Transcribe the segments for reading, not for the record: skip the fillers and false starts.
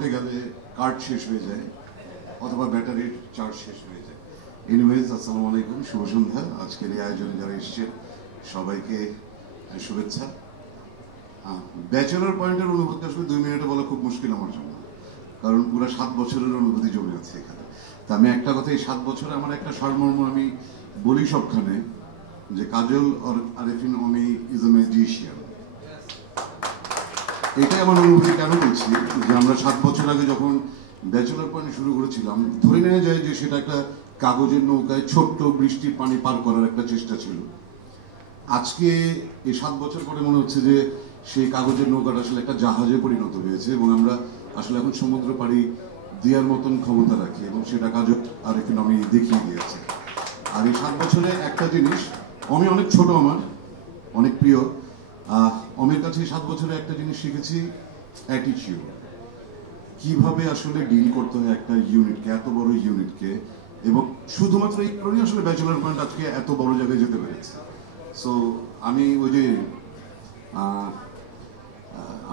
শর্টে গেলে কার্ড শেষ হয়ে যায় অথবা ব্যাটারির চার্জ শেষ হয়ে যায়। এনিওয়েজ, আসসালামু আলাইকুম, শুভ সন্ধ্যা। আজকের এই আয়োজনে যারা এসেছেন সবাইকে শুভেচ্ছা। ব্যাচেলর পয়েন্টের অনুভূতি আসলে 2 মিনিটে বলা খুব মুশকিল আমার জন্য, কারণ পুরো 7 বছরের অনুভূতি জমে আছে এখানে। তা আমি একটা কথা, এই 7 বছরে আমার একটা সারমর্ম আমি বলি সবখানে, যে কাজল আর আরেফিন অমি ইজ এ ম্যাজিশিয়ান। এটাই আমার অনুভূতি। কেন বলছি যে আমরা 7 বছর আগে যখন ব্যাচেলর পয়েন্ট শুরু করেছিলাম, ধরে নেওয়া যায় যে সেটা একটা কাগজের নৌকায় ছোট্ট বৃষ্টির পানি পার করার একটা চেষ্টা ছিল। আজকে এই 7 বছর পরে মনে হচ্ছে যে সেই কাগজের নৌকাটা আসলে একটা জাহাজে পরিণত হয়েছে, এবং আমরা আসলে এখন সমুদ্র পাড়ি দেওয়ার মতন ক্ষমতা রাখি, এবং সেটা কাজল আর এখন আমি দেখিয়ে দিয়েছি। আর এই 7 বছরে একটা জিনিস, আমি অনেক ছোট, আমার অনেক প্রিয়, অমির কাছে 7 বছরে একটা জিনিস শিখেছি, অ্যাটিটিউড। কিভাবে আসলে ডিল করতে হয় একটা ইউনিটকে, এত বড় ইউনিটকে, এবং শুধুমাত্র এই কারণেই আসলে ব্যাচেলর পয়েন্ট আজকে এত বড় জায়গায় যেতে পেরেছে। সো আমি ওই যে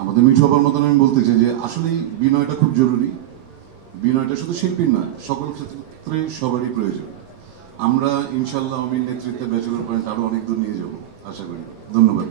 আমাদের মিঠু আপার মতন আমি বলতে চাই যে আসলেই বিনয়টা খুব জরুরি। বিনয়টা শুধু শিল্পীর নয়, সকল ক্ষেত্রে সবারই প্রয়োজন। আমরা ইনশাল্লাহ অমির নেতৃত্বে ব্যাচেলর পয়েন্ট আরো অনেক দূর নিয়ে যাব আশা করি। ধন্যবাদ।